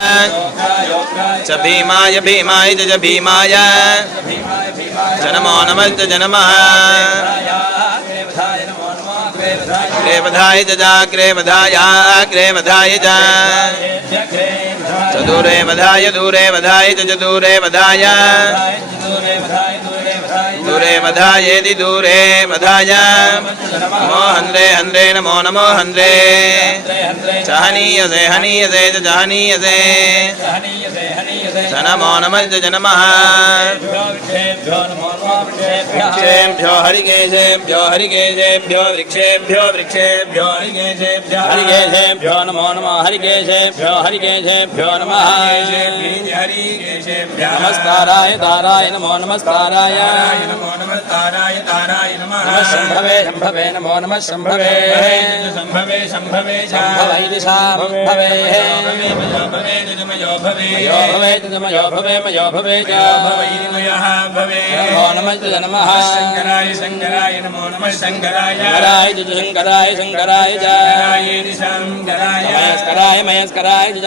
च भीमाय भीमाय च भीमाय च नमो नमश्च च नमः क्रेवधाय च क्रेवधाय च दूरे वधाय च दूरे वधाय दूरे वधायेति दूरे वधाय नमो हन्रे नमो नमो हन्रे च हनीयसे च हनीयसे च नमो नमश्च च नमः वृक्षेभ्यो हरिकेशेभ्यो वृक्षेभ्यो हरिकेशेभ्यो नमो नमः हरिकेशेभ्यो नमः नमस्काराय ताराय नमो नमस्काराय नमः शम्भवे नमो नमः शम्भवे शम्भवे मयो भवे च नमो नमः नमः शंकराय नमो नमः शंकराय शंकराय च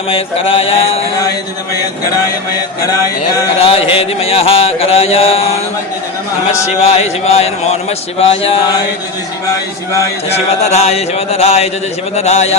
मयस्कराय हेति मयः कराय नमः शिवाय नमो नमः शिवाय शिवतराय शिवतरायेति शिवतराय